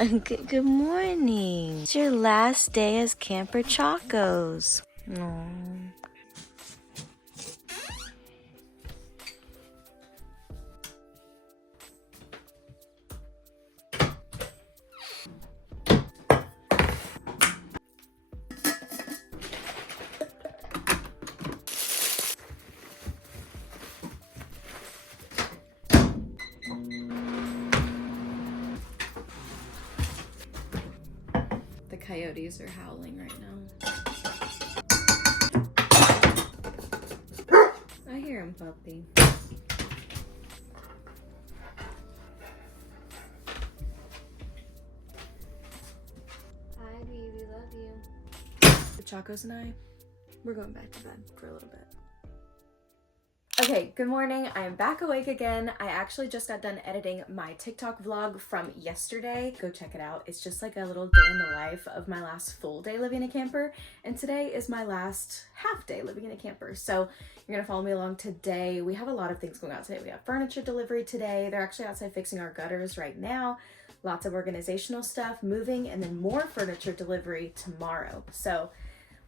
Good morning. It's your last day as Camper Chacos. Aww. The coyotes are howling right now. I hear him, puppy. Hi, baby, love you. The Chacos and I, we're going back to bed for a little bit. Okay, good morning. I am back awake again. I actually just got done editing my TikTok vlog from yesterday. Go check it out. It's just like a little day in the life of my last full day living in a camper. And today is my last half day living in a camper. So you're gonna follow me along today. We have a lot of things going on today. We have furniture delivery today. They're actually outside fixing our gutters right now. Lots of organizational stuff, moving, and then more furniture delivery tomorrow. So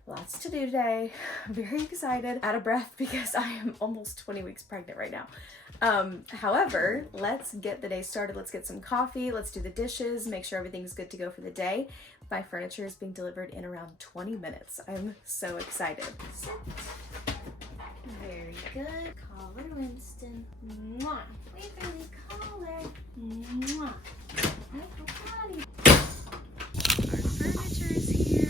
lots to do today. I'm very excited, out of breath because I am almost 20 weeks pregnant right now. However, let's get the day started. Let's get some coffee. Let's do the dishes, make sure everything's good to go for the day. My furniture is being delivered in around 20 minutes. I'm so excited. Sit. Very good. Collar, Winston. Mwah. Waverly collar. Mwah. Little body. Our furniture is here.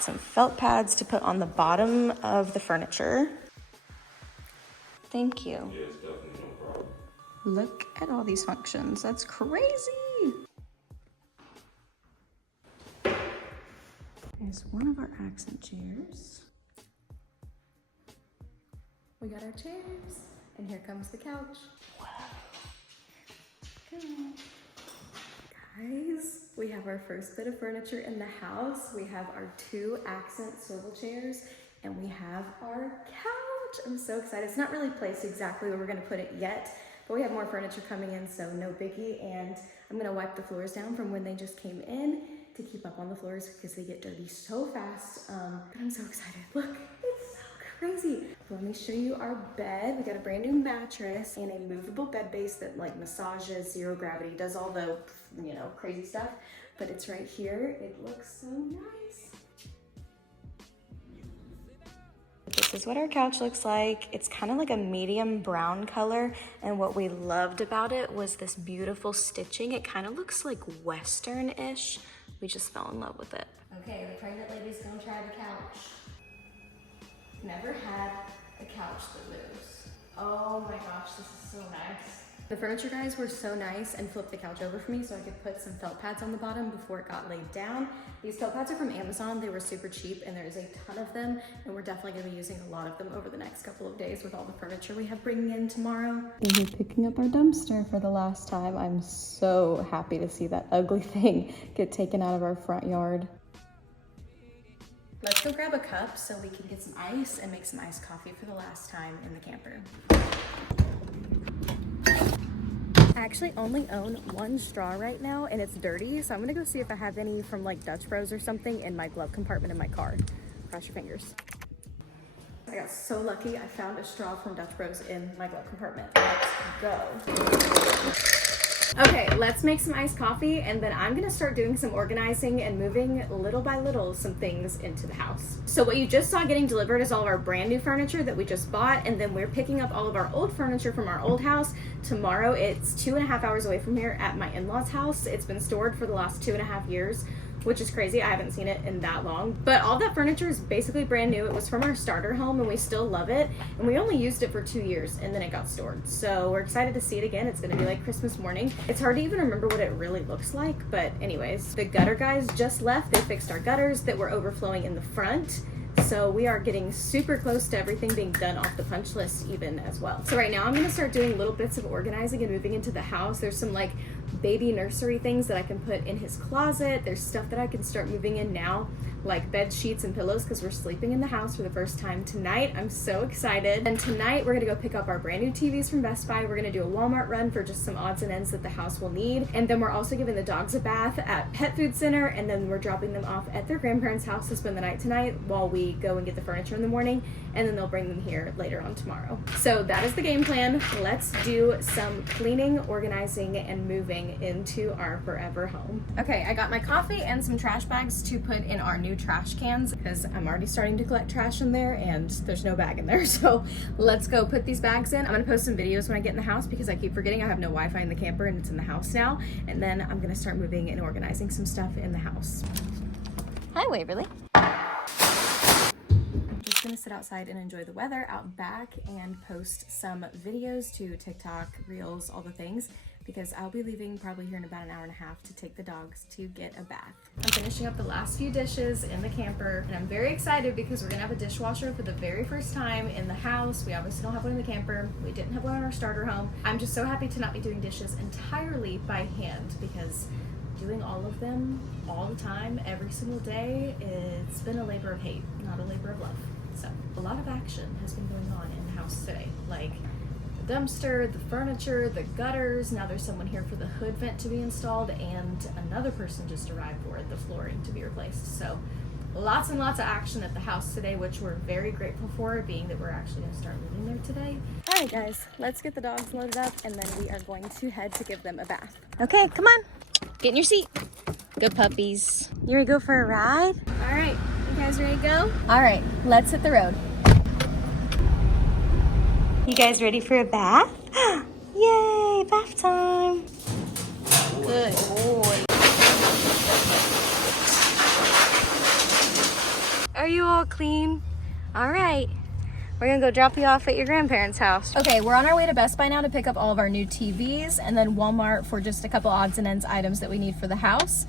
Some felt pads to put on the bottom of the furniture. Thank you. Yes, definitely, no problem. Look at all these functions. That's crazy. There's one of our accent chairs. We got our chairs, and here comes the couch. Wow. Come on. Guys, we have our first bit of furniture in the house. We have our 2 accent swivel chairs, and we have our couch. I'm so excited. It's not really placed exactly where we're gonna put it yet, but we have more furniture coming in, so no biggie. And I'm gonna wipe the floors down from when they just came in to keep up on the floors because they get dirty so fast. But I'm so excited. Look, it's so crazy. Let me show you our bed. We got a brand new mattress and a movable bed base that like massages, zero gravity, does all the, you know, crazy stuff. But it's right here. It looks so nice. This is what our couch looks like. It's kind of like a medium brown color. And what we loved about it was this beautiful stitching. It kind of looks like Western-ish. We just fell in love with it. Okay, the pregnant lady's gonna try the couch. Never had a couch that moves. Oh my gosh, this is so nice. The furniture guys were so nice and flipped the couch over for me so I could put some felt pads on the bottom before it got laid down. These felt pads are from Amazon. They were super cheap and there's a ton of them, and we're definitely gonna be using a lot of them over the next couple of days with all the furniture we have bringing in tomorrow. And we're picking up our dumpster for the last time. I'm so happy to see that ugly thing get taken out of our front yard. Let's go grab a cup so we can get some ice and make some iced coffee for the last time in the camper. I actually only own 1 straw right now and it's dirty, so I'm gonna go see if I have any from like Dutch Bros or something in my glove compartment in my car. Cross your fingers. I got so lucky, I found a straw from Dutch Bros in my glove compartment. Let's go. Okay, let's make some iced coffee and then I'm gonna start doing some organizing and moving little by little some things into the house. So what you just saw getting delivered is all of our brand new furniture that we just bought, and then we're picking up all of our old furniture from our old house. Tomorrow, it's 2.5 hours away from here at my in-laws house. It's been stored for the last 2.5 years, which is crazy. I haven't seen it in that long. But all that furniture is basically brand new. It was from our starter home and we still love it. And we only used it for 2 years and then it got stored. So we're excited to see it again. It's gonna be like Christmas morning. It's hard to even remember what it really looks like. But anyways, the gutter guys just left. They fixed our gutters that were overflowing in the front. So we are getting super close to everything being done off the punch list even as well. So right now I'm gonna start doing little bits of organizing and moving into the house. There's some like baby nursery things that I can put in his closet. There's stuff that I can start moving in now, like bed sheets and pillows, because we're sleeping in the house for the first time tonight. I'm so excited. And tonight we're gonna go pick up our brand new TVs from Best Buy. We're gonna do a Walmart run for just some odds and ends that the house will need. And then we're also giving the dogs a bath at Pet Food Center, and then we're dropping them off at their grandparents' house to spend the night tonight while we go and get the furniture in the morning, and then they'll bring them here later on tomorrow. So that is the game plan. Let's do some cleaning, organizing, and moving into our forever home. Okay, I got my coffee and some trash bags to put in our new trash cans because I'm already starting to collect trash in there and there's no bag in there. So let's go put these bags in. I'm gonna post some videos when I get in the house because I keep forgetting I have no Wi-Fi in the camper and it's in the house now. And then I'm gonna start moving and organizing some stuff in the house. Hi, Waverly. I'm just gonna sit outside and enjoy the weather out back and post some videos to TikTok, Reels, all the things, because I'll be leaving probably here in about an hour and a half to take the dogs to get a bath. I'm finishing up the last few dishes in the camper, and I'm very excited because we're gonna have a dishwasher for the very first time in the house. We obviously don't have one in the camper. We didn't have one in our starter home. I'm just so happy to not be doing dishes entirely by hand, because doing all of them all the time, every single day, it's been a labor of hate, not a labor of love. So a lot of action has been going on in the house today, like the dumpster, the furniture, the gutters. Now there's someone here for the hood vent to be installed, and another person just arrived for the flooring to be replaced. So lots and lots of action at the house today, which we're very grateful for, being that we're actually going to start living there today. All right, guys, let's get the dogs loaded up, and then we are going to head to give them a bath. Okay, come on. Get in your seat. Good puppies. You ready to go for a ride? All right, you guys ready to go? All right, let's hit the road. You guys ready for a bath? Yay, bath time. Good boy. Are you all clean? All right. We're gonna go drop you off at your grandparents' house. Okay, we're on our way to Best Buy now to pick up all of our new TVs, and then Walmart for just a couple odds and ends items that we need for the house.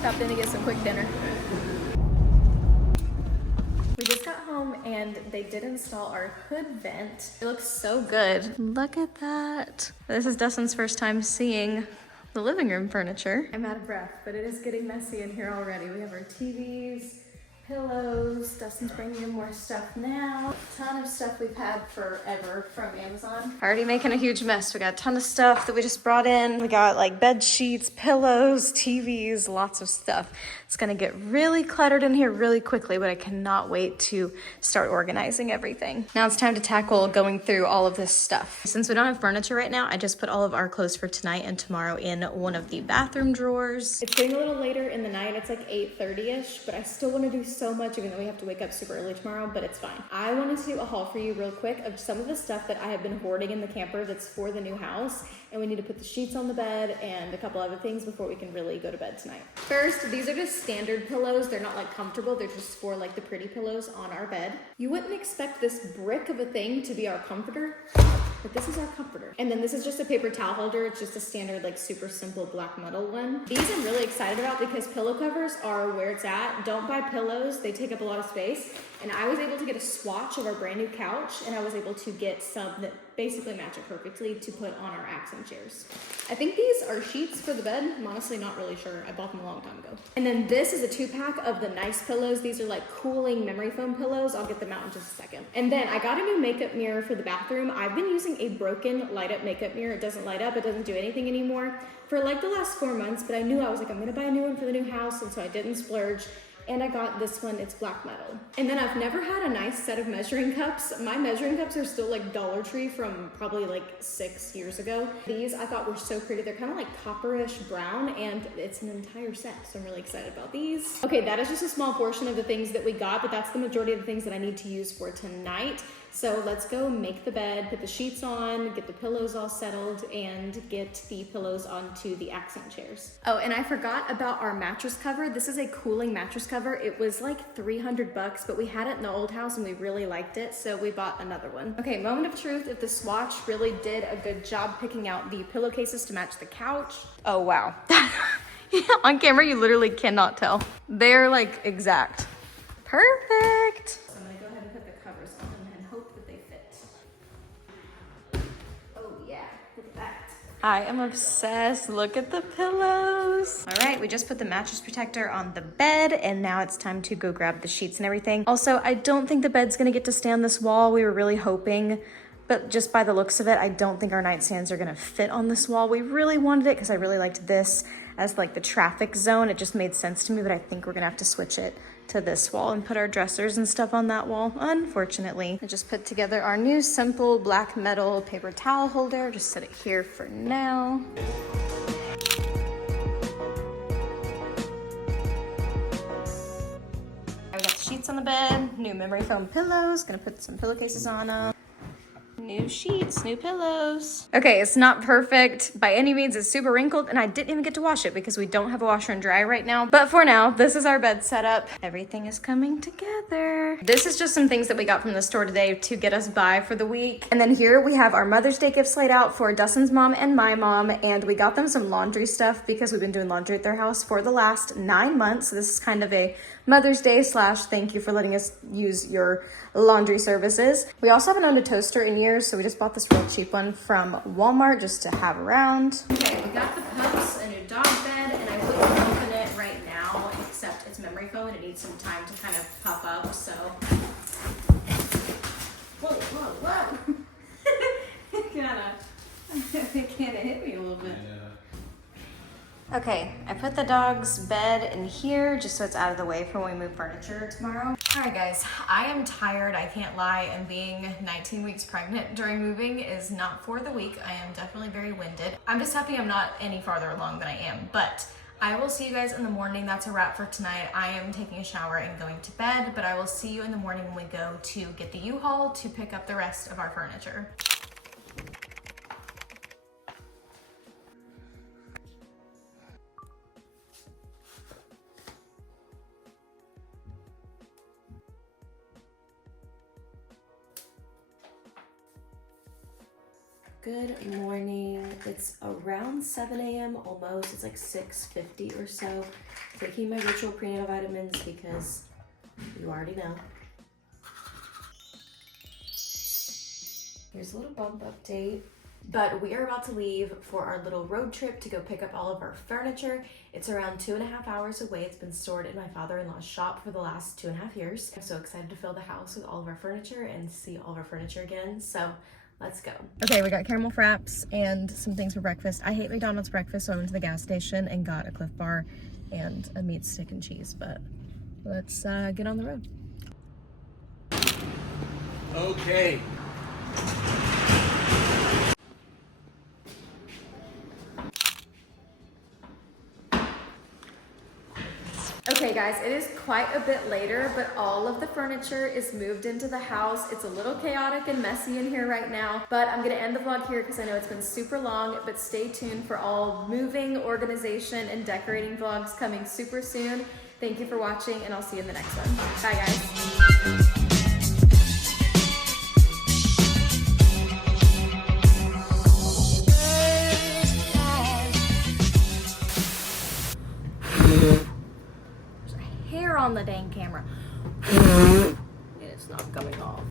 Stopped in to get some quick dinner. We just got home and they did install our hood vent. It looks so good. Look at that. This is Dustin's first time seeing the living room furniture. I'm out of breath, but it is getting messy in here already. We have our TVs, pillows. Dustin's bringing in more stuff now. A ton of stuff we've had forever from Amazon. Already making a huge mess. We got a ton of stuff that we just brought in. We got like bed sheets, pillows, TVs, lots of stuff. It's gonna get really cluttered in here really quickly, but I cannot wait to start organizing everything. Now it's time to tackle going through all of this stuff. Since we don't have furniture right now, I just put all of our clothes for tonight and tomorrow in one of the bathroom drawers. It's getting a little later in the night. It's like 8:30ish, but I still wanna do so much, even though we have to wake up super early tomorrow, but it's fine. I wanted to do a haul for you real quick of some of the stuff that I have been hoarding in the camper that's for the new house, and we need to put the sheets on the bed and a couple other things before we can really go to bed tonight. First, these are just standard pillows. They're not like comfortable. They're just for like the pretty pillows on our bed. You wouldn't expect this brick of a thing to be our comforter, but this is our comforter. And then this is just a paper towel holder. It's just a standard, like super simple black metal one. These I'm really excited about because pillow covers are where it's at. Don't buy pillows. They take up a lot of space. And I was able to get a swatch of our brand new couch, and I was able to get some that basically match it perfectly to put on our accent chairs. I think these are sheets for the bed. I'm honestly not really sure. I bought them a long time ago. And then this is a 2-pack of the nice pillows. These are like cooling memory foam pillows. I'll get them out in just a second. And then I got a new makeup mirror for the bathroom. I've been using a broken light up makeup mirror. It doesn't light up. It doesn't do anything anymore for like the last 4 months, but I knew I was like, I'm gonna buy a new one for the new house, and so I didn't splurge. And I got this one, it's black metal. And then I've never had a nice set of measuring cups. My measuring cups are still like Dollar Tree from probably like 6 years ago. These I thought were so pretty. They're kind of like copperish brown, and it's an entire set, so I'm really excited about these. Okay, that is just a small portion of the things that we got, but that's the majority of the things that I need to use for tonight. So let's go make the bed, put the sheets on, get the pillows all settled, and get the pillows onto the accent chairs. Oh, and I forgot about our mattress cover. This is a cooling mattress cover. It was like $300, but we had it in the old house and we really liked it, so we bought another one. Okay, moment of truth. If the swatch really did a good job picking out the pillowcases to match the couch. Oh, wow. On camera, you literally cannot tell. They're like exact. Perfect. I'm gonna go ahead and put the covers on and hope that they fit. I am obsessed. Look at the pillows. All right, we just put the mattress protector on the bed and now it's time to go grab the sheets and everything. Also, I don't think the bed's gonna get to stay on this wall. We were really hoping, but just by the looks of it, I don't think our nightstands are gonna fit on this wall. We really wanted it because I really liked this as like the traffic zone. It just made sense to me, but I think we're gonna have to switch it to this wall and put our dressers and stuff on that wall, unfortunately. I just put together our new simple black metal paper towel holder. Just set it here for now. I got the sheets on the bed, new memory foam pillows, gonna put some pillowcases on them. New sheets, new pillows. Okay, it's not perfect by any means. It's super wrinkled and I didn't even get to wash it because we don't have a washer and dryer right now. But for now, this is our bed setup. Everything is coming together. This is just some things that we got from the store today to get us by for the week. And then here we have our Mother's Day gifts laid out for Dustin's mom and my mom. And we got them some laundry stuff because we've been doing laundry at their house for the last 9 months. So this is kind of a Mother's Day / thank you for letting us use your laundry services. We also haven't owned a toaster in years, so we just bought this real cheap one from Walmart just to have around. Okay, we got the pups a new dog bed, and I wouldn't open it right now, except it's memory foam and it needs some time to kind of puff up, so. Whoa, whoa, whoa. It kind of hit me a little bit. Yeah. Okay, I put the dog's bed in here just so it's out of the way for when we move furniture tomorrow. All right, guys, I am tired, I can't lie, and being 19 weeks pregnant during moving is not for the weak. I am definitely very winded. I'm just happy I'm not any farther along than I am, but I will see you guys in the morning. That's a wrap for tonight. I am taking a shower and going to bed, but I will see you in the morning when we go to get the U-Haul to pick up the rest of our furniture. Good morning. It's around 7 a.m. almost. It's like 6:50 or so. Taking my ritual prenatal vitamins because you already know. Here's a little bump update. But we are about to leave for our little road trip to go pick up all of our furniture. It's around 2.5 hours away. It's been stored in my father-in-law's shop for the last 2.5 years. I'm so excited to fill the house with all of our furniture and see all of our furniture again. So let's go. Okay, we got caramel fraps and some things for breakfast. I hate McDonald's breakfast, so I went to the gas station and got a Cliff Bar and a meat stick and cheese, but let's get on the road. Okay. Okay guys, it is quite a bit later, but all of the furniture is moved into the house. It's a little chaotic and messy in here right now, but I'm gonna end the vlog here because I know it's been super long, but stay tuned for all moving, organization, and decorating vlogs coming super soon. Thank you for watching, and I'll see you in the next one. Bye guys. On the dang camera.